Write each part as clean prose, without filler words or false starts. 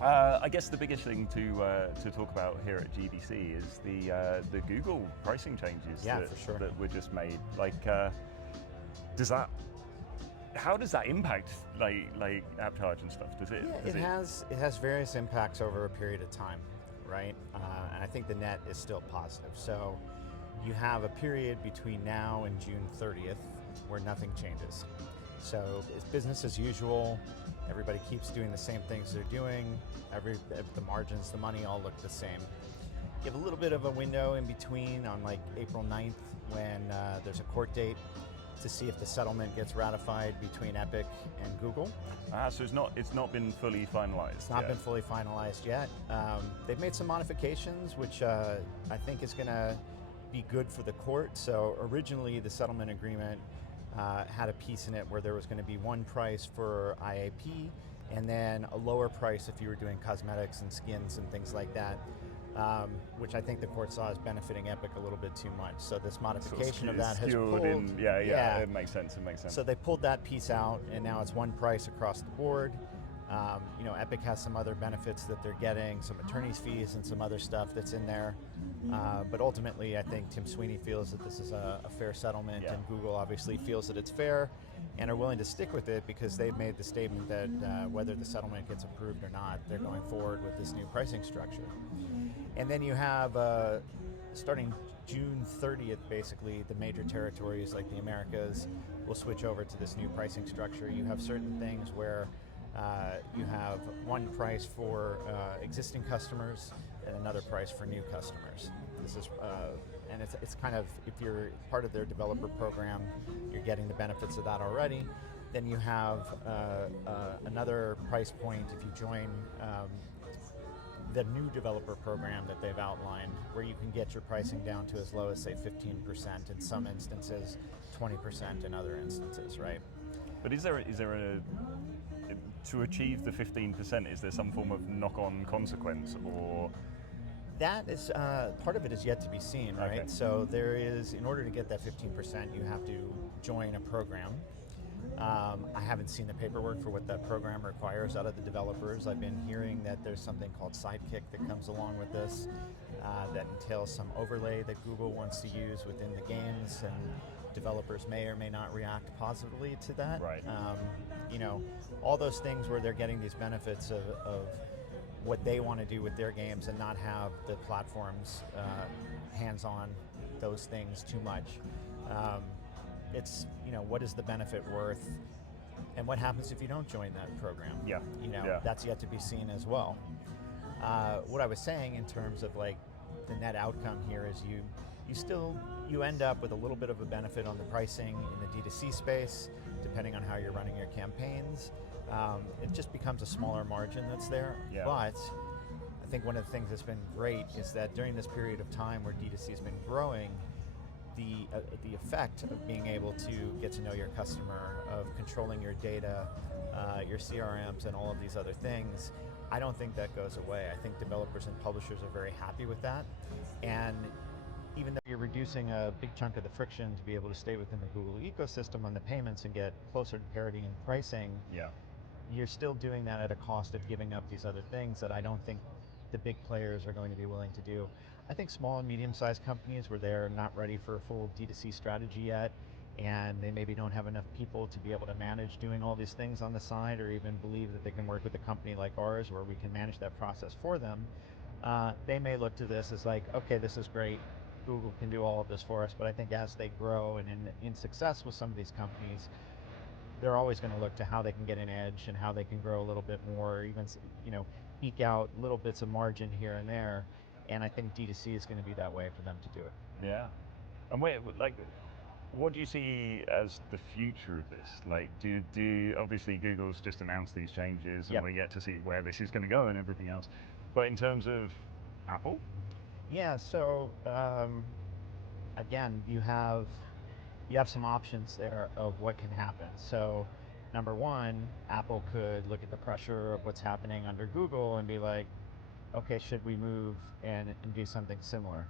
I guess the biggest thing to talk about here at GDC is the Google pricing changes that were just made. Like, how does that impact like Appcharge and stuff? Does it? Yeah, it has various impacts over a period of time, right? And I think the net is still positive. So you have a period between now and June 30th where nothing changes. So it's business as usual. Everybody keeps doing the same things they're doing. The margins, the money all look the same. You have a little bit of a window in between on like April 9th when there's a court date to see if the settlement gets ratified between Epic and Google. So it's not been fully finalized. It's not been fully finalized yet. They've made some modifications, which I think is going to be good for the court. So originally the settlement agreement had a piece in it where there was going to be one price for IAP and then a lower price if you were doing cosmetics and skins and things like that, which I think the court saw as benefiting Epic a little bit too much. So this modification of that has pulled. It makes sense. So they pulled that piece out, and now it's one price across the board. Epic has some other benefits that they're getting, some attorney's fees and some other stuff that's in there. But ultimately, I think Tim Sweeney feels that this is a fair settlement, and Google obviously feels that it's fair and are willing to stick with it because they've made the statement that whether the settlement gets approved or not, they're going forward with this new pricing structure. And then you have, starting June 30th, basically, the major territories like the Americas will switch over to this new pricing structure. You have certain things where you have one price for existing customers and another price for new customers. This is, and it's kind of, if you're part of their developer program, you're getting the benefits of that already. Then you have another price point if you join the new developer program that they've outlined, where you can get your pricing down to as low as, say, 15% in some instances, 20% in other instances, right? But is there a to achieve the 15%, is there some form of knock-on consequence, or? That is, part of it is yet to be seen, right? Okay. So there is, in order to get that 15%, you have to join a program. I haven't seen the paperwork for what that program requires out of the developers. I've been hearing that there's something called Sidekick that comes along with this that entails some overlay that Google wants to use within the games, and developers may or may not react positively to that. Right. All those things where they're getting these benefits of what they want to do with their games and not have the platforms hands on those things too much. It's, what is the benefit worth, and what happens if you don't join that program? That's yet to be seen as well. What I was saying in terms of like the net outcome here is you end up with a little bit of a benefit on the pricing in the D2C space, depending on how you're running your campaigns. It just becomes a smaller margin that's there. Yeah. But I think one of the things that's been great is that during this period of time where D2C has been growing, the effect of being able to get to know your customer, of controlling your data, your CRMs, and all of these other things, I don't think that goes away. I think developers and publishers are very happy with that. And even though you're reducing a big chunk of the friction to be able to stay within the Google ecosystem on the payments and get closer to parity in pricing, you're still doing that at a cost of giving up these other things that I don't think the big players are going to be willing to do. I think small and medium-sized companies where they're not ready for a full D2C strategy yet, and they maybe don't have enough people to be able to manage doing all these things on the side, or even believe that they can work with a company like ours where we can manage that process for them, they may look to this as like, okay, this is great, Google can do all of this for us. But I think as they grow and in success with some of these companies, they're always going to look to how they can get an edge and how they can grow a little bit more, even eke out little bits of margin here and there. And I think D2C is going to be that way for them to do it. Yeah. And what do you see as the future of this? Like, do obviously Google's just announced these changes, and we get to see where this is going to go and everything else. But in terms of Apple? Yeah. So again, you have some options there of what can happen. So number one, Apple could look at the pressure of what's happening under Google and be like, okay, should we move and do something similar?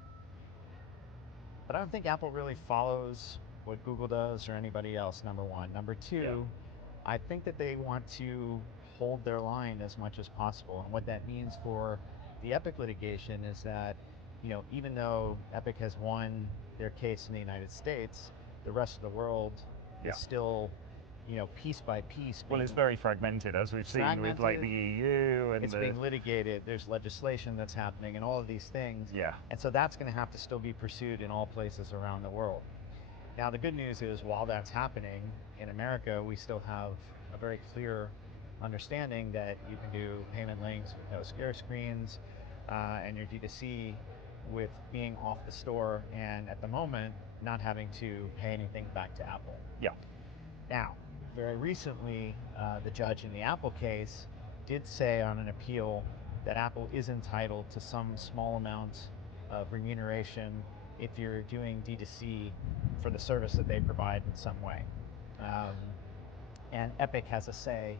But I don't think Apple really follows what Google does or anybody else, number one. Number two, I think that they want to hold their line as much as possible. And what that means for the Epic litigation is that, even though Epic has won their case in the United States, the rest of the world is still, piece by piece. Well, it's very fragmented, as we've seen with like the EU and it's being litigated. There's legislation that's happening and all of these things. Yeah. And so that's going to have to still be pursued in all places around the world. Now, the good news is, while that's happening in America, we still have a very clear understanding that you can do payment links with no scare screens, and your D2C with being off the store, and at the moment, not having to pay anything back to Apple. Yeah. Now, very recently, the judge in the Apple case did say on an appeal that Apple is entitled to some small amount of remuneration if you're doing D2C for the service that they provide in some way. And Epic has a say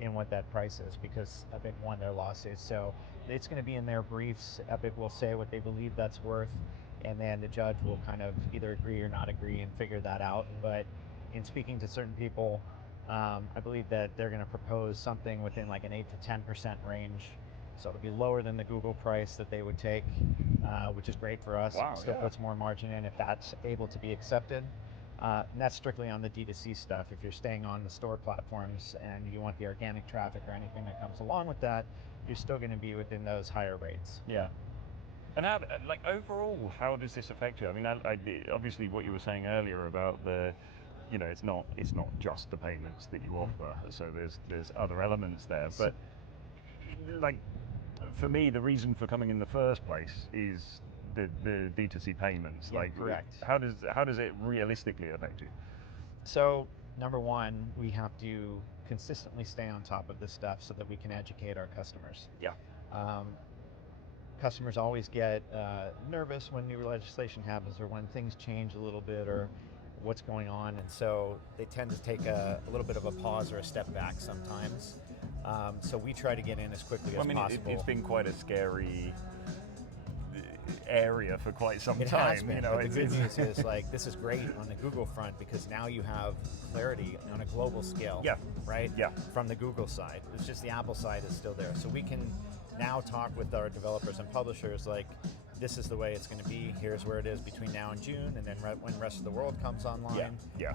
in what that price is, because Epic won their lawsuit. So it's going to be in their briefs. Epic will say what they believe that's worth, and then the judge will kind of either agree or not agree and figure that out. But in speaking to certain people, I believe that they're going to propose something within like an 8 to 10% range. So it'll be lower than the Google price that they would take, which is great for us. Wow, Still puts more margin in if that's able to be accepted. And that's strictly on the D2C stuff. If you're staying on the store platforms and you want the organic traffic or anything that comes along with that, you're still going to be within those higher rates. Yeah. And how, like, overall, how does this affect you? I mean, obviously what you were saying earlier about the, it's not just the payments that you offer. So there's other elements there. But like, for me, the reason for coming in the first place is the D2C payments. Yeah, correct. How does it realistically affect you? So, number one, we have to consistently stay on top of this stuff so that we can educate our customers. Yeah. Customers always get nervous when new legislation happens or when things change a little bit or what's going on, and so they tend to take a little bit of a pause or a step back sometimes. So we try to get in as quickly as possible. It's been quite a scary area for quite some time. Has been, but the good news is, like, this is great on the Google front, because now you have clarity on a global scale. Yeah. Right? Yeah. From the Google side. It's just the Apple side is still there. So we can now talk with our developers and publishers like, this is the way it's going to be. Here's where it is between now and June, and then when the rest of the world comes online. Yeah.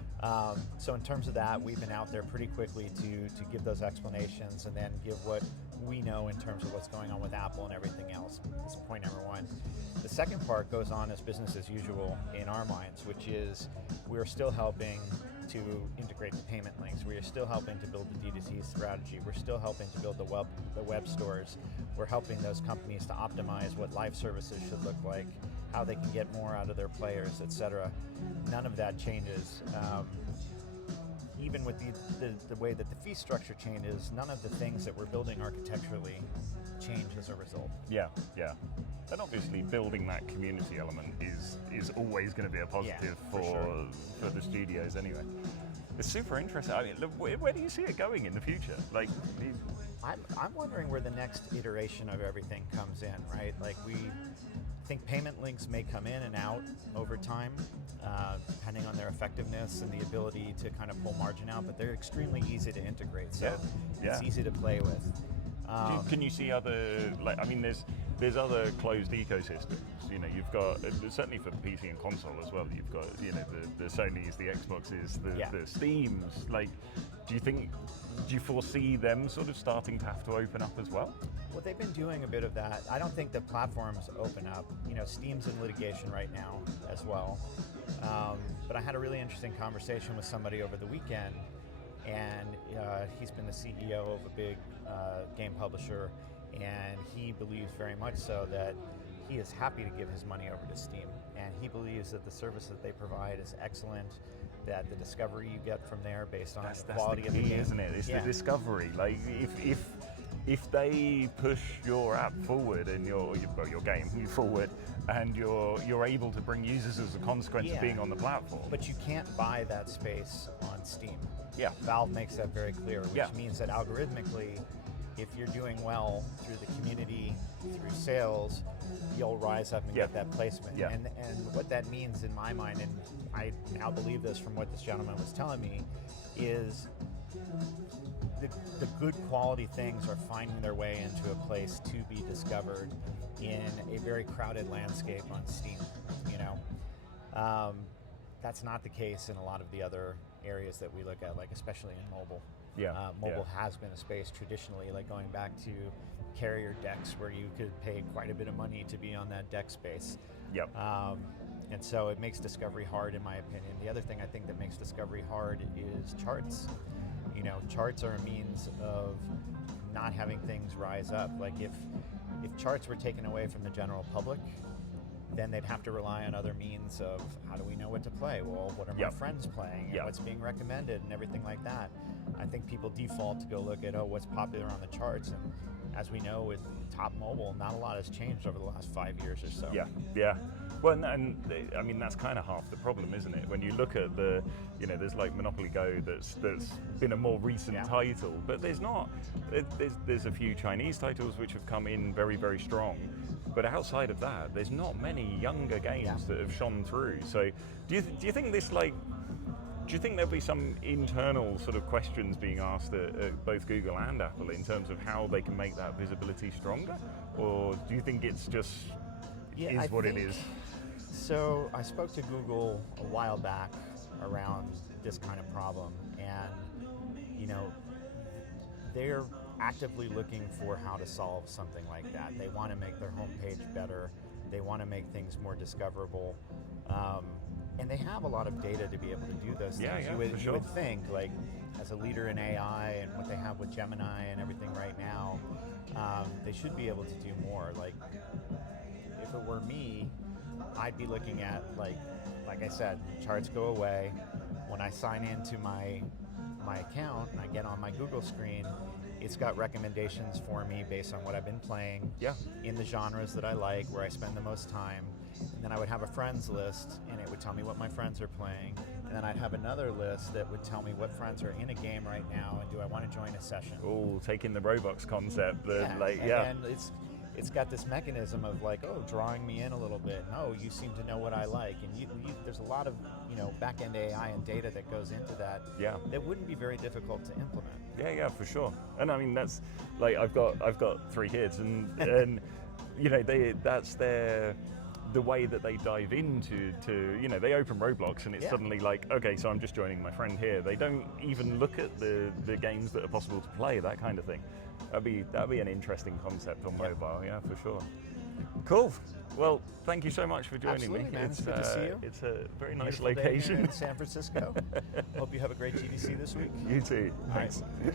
So in terms of that, we've been out there pretty quickly to give those explanations and then give what we know in terms of what's going on with Apple and everything else. That's point number one. The second part goes on as business as usual in our minds, which is we're still helping to integrate the payment links. We are still helping to build the D2C strategy. We're still helping to build the web stores. We're helping those companies to optimize what live services should look like, how they can get more out of their players, etc. None of that changes. Even with the way that the fee structure changes, none of the things that we're building architecturally change as a result. Yeah. And obviously building that community element is always going to be a positive for the studios anyway. It's super interesting. I mean, where do you see it going in the future? Like, I'm wondering where the next iteration of everything comes in, right? Like, we think payment links may come in and out over time, depending on their effectiveness and the ability to kind of pull margin out, but they're extremely easy to integrate, so it's easy to play with. Can you see other, like, I mean, there's other closed ecosystems. You've got, certainly for PC and console as well, you've got, the Sonys, the Xboxes, the Steams. Like, do you foresee them sort of starting to have to open up as well? Well, they've been doing a bit of that. I don't think the platforms open up. Steam's in litigation right now as well. But I had a really interesting conversation with somebody over the weekend, and he's been the CEO of a big game publisher, and he believes very much so that he is happy to give his money over to Steam, and he believes that the service that they provide is excellent, that the discovery you get from there based on the quality of the game, isn't it? It's the discovery. Like, if they push your app forward and your game forward, and you're able to bring users as a consequence of being on the platform. But you can't buy that space on Steam. Yeah. Valve makes that very clear, which means that algorithmically, if you're doing well through the community, through sales, you'll rise up and get that placement. Yeah. And what that means in my mind, and I now believe this from what this gentleman was telling me, is the good quality things are finding their way into a place to be discovered in a very crowded landscape on Steam. You know, that's not the case in a lot of the other areas that we look at, like especially in mobile. Mobile has been a space traditionally, like going back to carrier decks, where you could pay quite a bit of money to be on that deck space. And so it makes discovery hard, in my opinion. The other thing I think that makes discovery hard is charts. You know, charts are a means of not having things rise up. Like if charts were taken away from the general public, then they'd have to rely on other means of how do we know what to play? Well, what are my friends playing? And what's being recommended and everything like that. I think people default to go look at, what's popular on the charts. And as we know with top mobile, not a lot has changed over the last 5 years or so. Well, and I mean, that's kind of half the problem, isn't it? When you look at there's like Monopoly Go that's been a more recent title, but there's a few Chinese titles which have come in very, very strong. But outside of that, there's not many younger games that have shone through. So do you think this, like, do you think there'll be some internal sort of questions being asked at both Google and Apple in terms of how they can make that visibility stronger? Or do you think it's just is what it is? So I spoke to Google a while back around this kind of problem, and they're actively looking for how to solve something like that. They want to make their homepage better. They want to make things more discoverable. And they have a lot of data to be able to do those things. You would think, like, as a leader in AI and what they have with Gemini and everything right now, they should be able to do more. Like, if it were me, I'd be looking at, like I said, charts go away. When I sign into my account and I get on my Google screen, it's got recommendations for me based on what I've been playing in the genres that I like, where I spend the most time. And then I would have a friends list, and it would tell me what my friends are playing. And then I'd have another list that would tell me what friends are in a game right now, and do I want to join a session. Oh, taking the Roblox concept. And it's got this mechanism of, like, drawing me in a little bit. And, you seem to know what I like. And there's a lot of, back-end AI and data that goes into that. That wouldn't be very difficult to implement. Yeah, for sure. And I mean, that's like, I've got 3 kids, and that's the way that they dive into they open Roblox, and it's suddenly like, okay, so I'm just joining my friend here. They don't even look at the games that are possible to play, that kind of thing. That'd be an interesting concept on mobile, for sure. Cool. Well, thank you so much for joining me. Man. It's good to see you. It's a very nice Beautiful location day in San Francisco. Hope you have a great GDC this week. You too. Thanks. All right.